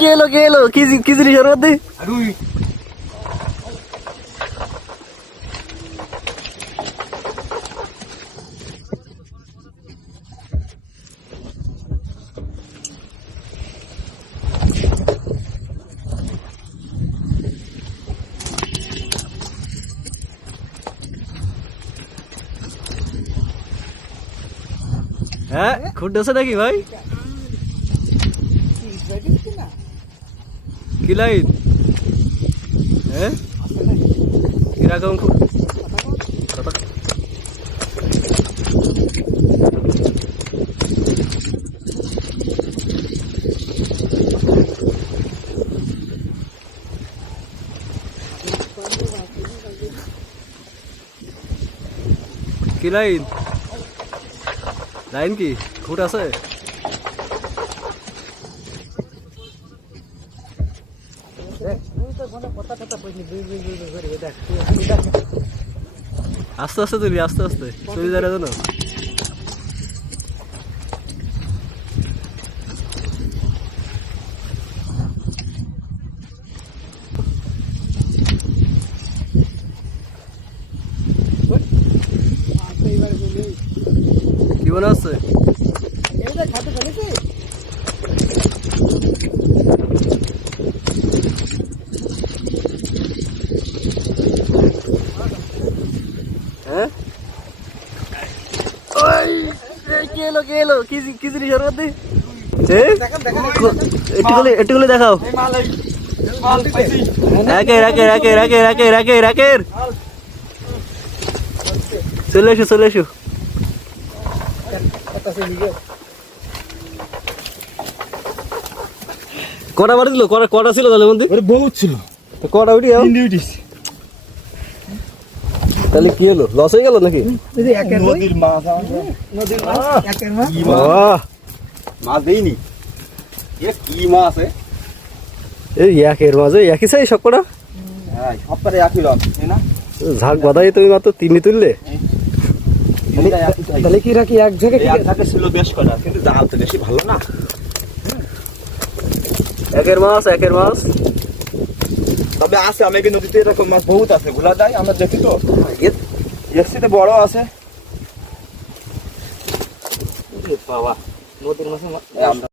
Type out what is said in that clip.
কে এলো কি জিনিস ওর মধ্যে? হ্যাঁ খুঁটছে নাকি ভাই? কি লাইন? হ্যাঁ কিরকম কি লাইন? লাইন কি খুঁট আছে? আস্তে আস্তে তুলি আস্তে আস্তে চলে যায় না। কি মনে হচ্ছে? হ্যাঁ কে এলো কি জিনিস ওর মধ্যে? একটু দেখাও। রাকের চলে এসো কটা মারি দিল? কটা ছিল তাহলে মধ্যে? বহুত ছিল। কটা উঠি তাহলে কি হলো? লস হয়ে গেল নাকি? নদীর মাছ মাছ দেয়নি। কি মাছ? এই একের মাঝে একই চাই সব কটা? হ্যাঁ সবটারে একই রকম তাই না? ঝাঁক বাঁধাই তুমি মাত্র তিনই তুললে। তাহলে কি রাখি এক জায়গায় ছিল বেশ কটা, কিন্তু জাল তো বেশি ভালো না। একের মাছ তবে আছে আমাকে নদীতে এরকম মাছ বহুত আছে, ভোলা যায় আমরা দেখি তো। এসিতে বড় আছে বাবা, নদীর মাছ আমরা